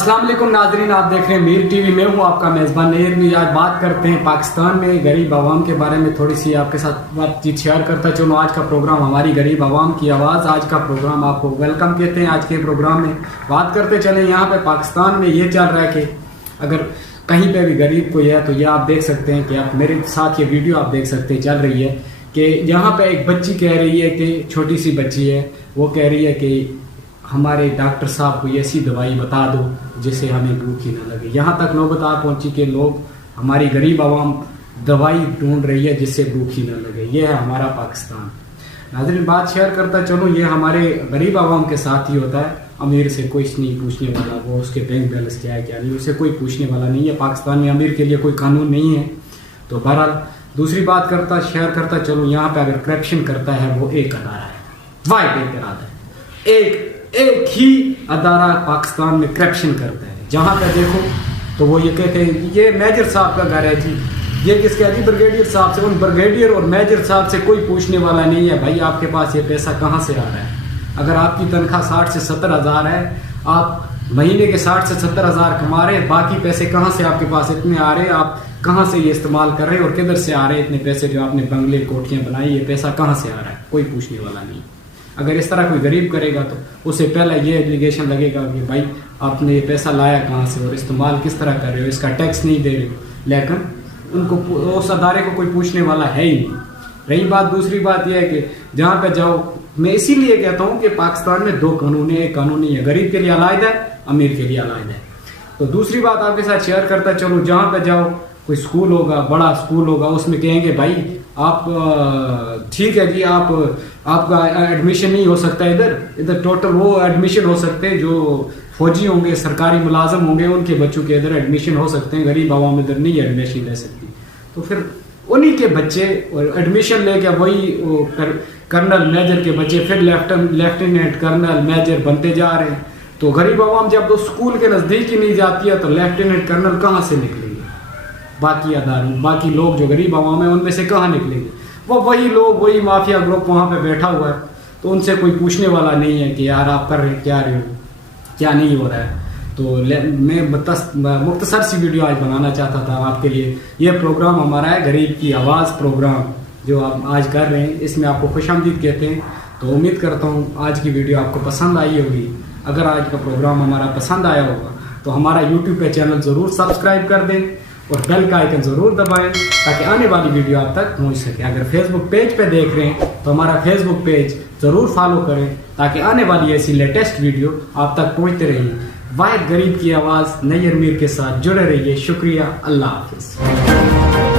السلام علیکم ناظرین، آپ دیکھ رہے ہیں میر ٹی وی. میں ہوں آپ کا میزبان نیر میر. آج بات کرتے ہیں پاکستان میں غریب عوام کے بارے میں، تھوڑی سی آپ کے ساتھ بات چیت شیئر کرتا چلو. آج کا پروگرام ہماری غریب عوام کی آواز، آج کا پروگرام آپ کو ویلکم کہتے ہیں. آج کے پروگرام میں بات کرتے چلیں، یہاں پہ پاکستان میں یہ چل رہا ہے کہ اگر کہیں پہ بھی غریب کوئی ہے تو یہ آپ دیکھ سکتے ہیں کہ آپ میرے ساتھ یہ ویڈیو آپ دیکھ سکتے ہیں چل رہی ہے کہ یہاں پہ ایک بچی کہہ رہی ہے کہ چھوٹی سی بچی ہے، وہ کہہ رہی ہے کہ ہمارے ڈاکٹر صاحب کو ایسی دوائی بتا دو جس سے ہمیں بھوک ہی نہ لگے. یہاں تک نوبت آ پہنچی کہ لوگ، ہماری غریب عوام دوائی ڈھونڈ رہی ہے جس سے بھوک ہی نہ لگے. یہ ہے ہمارا پاکستان. ناظرین، بات شیئر کرتا چلو، یہ ہمارے غریب عوام کے ساتھ ہی ہوتا ہے. امیر سے کچھ نہیں پوچھنے والا، وہ اس کے بینک بیلنس کیا ہے کیا نہیں، اسے کوئی پوچھنے والا نہیں ہے. پاکستان میں امیر کے لیے کوئی قانون نہیں ہے. تو بہرحال دوسری بات کرتا شیئر کرتا چلو، یہاں پہ اگر کرپشن کرتا ہے وہ ایک ادارہ ہے، واحد ایک ادارہ ہے، ایک ہی ادارہ پاکستان میں کرپشن کرتا ہے. جہاں پہ دیکھو تو وہ یہ کہتے ہیں یہ میجر صاحب کا گھر ہے جی، یہ کس کا جی، بریگیڈیئر صاحب سے. ان بریگیڈیئر اور میجر صاحب سے کوئی پوچھنے والا نہیں ہے بھائی آپ کے پاس یہ پیسہ کہاں سے آ رہا ہے. اگر آپ کی تنخواہ 60 سے 70 ہزار ہے، آپ مہینے کے 60 سے 70 ہزار کما رہے ہیں، باقی پیسے کہاں سے آپ کے پاس اتنے آ رہے ہیں، آپ کہاں سے یہ استعمال کر رہے ہیں اور کدھر سے آ رہے ہیں اتنے پیسے جو آپ نے بنگلے کوٹھیاں بنائی، یہ پیسہ کہاں سے آ رہا ہے، کوئی پوچھنے والا نہیں. اگر اس طرح کوئی غریب کرے گا تو اسے پہلے یہ ایلیگیشن لگے گا کہ بھائی آپ نے یہ پیسہ لایا کہاں سے اور استعمال کس طرح کر رہے ہو، اس کا ٹیکس نہیں دے رہے ہو. لیکن ان کو اس ادارے کو کوئی پوچھنے والا ہے ہی نہیں. رہی بات، دوسری بات یہ ہے کہ جہاں پہ جاؤ، میں اسی لیے کہتا ہوں کہ پاکستان میں دو قانون ہیں. ایک قانون نہیں ہے، غریب کے لیے علیحدہ ہے، امیر کے لیے علیحدہ ہے. تو دوسری بات آپ کے ساتھ شیئر کرتا چلو، جہاں پہ جاؤ کوئی اسکول ہوگا، بڑا اسکول ہوگا، اس میں کہیں گے بھائی آپ ٹھیک ہے جی، آپ کا ایڈمیشن نہیں ہو سکتا ادھر ٹوٹل وہ ایڈمیشن ہو سکتے ہیں جو فوجی ہوں گے، سرکاری ملازم ہوں گے، ان کے بچوں کے ادھر ایڈمیشن ہو سکتے ہیں، غریب عوام ادھر نہیں ایڈمیشن لے سکتی. تو پھر انہی کے بچے ایڈمیشن لے کے وہی کرنل میجر کے بچے پھر لیفٹیننٹ کرنل میجر بنتے جا رہے ہیں. تو غریب عوام جب اسکول کے نزدیک ہی نہیں جاتی ہے تو لیفٹیننٹ کرنل کہاں سے نکلیں گے؟ باقی اداروں، باقی لوگ جو غریب عوام ہیں ان میں سے کہاں نکلیں گے؟ وہی لوگ، وہی مافیا گروپ وہاں پہ بیٹھا ہوا ہے. تو ان سے کوئی پوچھنے والا نہیں ہے کہ یار آپ کر رہے کیا رہے ہو، کیا نہیں ہو رہا ہے. تو میں مختصر سی ویڈیو آج بنانا چاہتا تھا آپ کے لیے. یہ پروگرام ہمارا ہے غریب کی آواز پروگرام جو آپ آج کر رہے ہیں، اس میں آپ کو خوش آمدید کہتے ہیں. تو امید کرتا ہوں آج کی ویڈیو آپ کو پسند آئی ہوگی. اگر آج کا پروگرام ہمارا پسند آیا ہوگا تو ہمارا یوٹیوب پہ چینل ضرور سبسکرائب کر دیں اور بیل کا آئیکن ضرور دبائیں تاکہ آنے والی ویڈیو آپ تک پہنچ سکے. اگر فیس بک پیج پہ دیکھ رہے ہیں تو ہمارا فیس بک پیج ضرور فالو کریں تاکہ آنے والی ایسی لیٹسٹ ویڈیو آپ تک پہنچتے رہی. واحد غریب کی آواز نیر میر کے ساتھ جڑے رہیے. شکریہ. اللہ حافظ.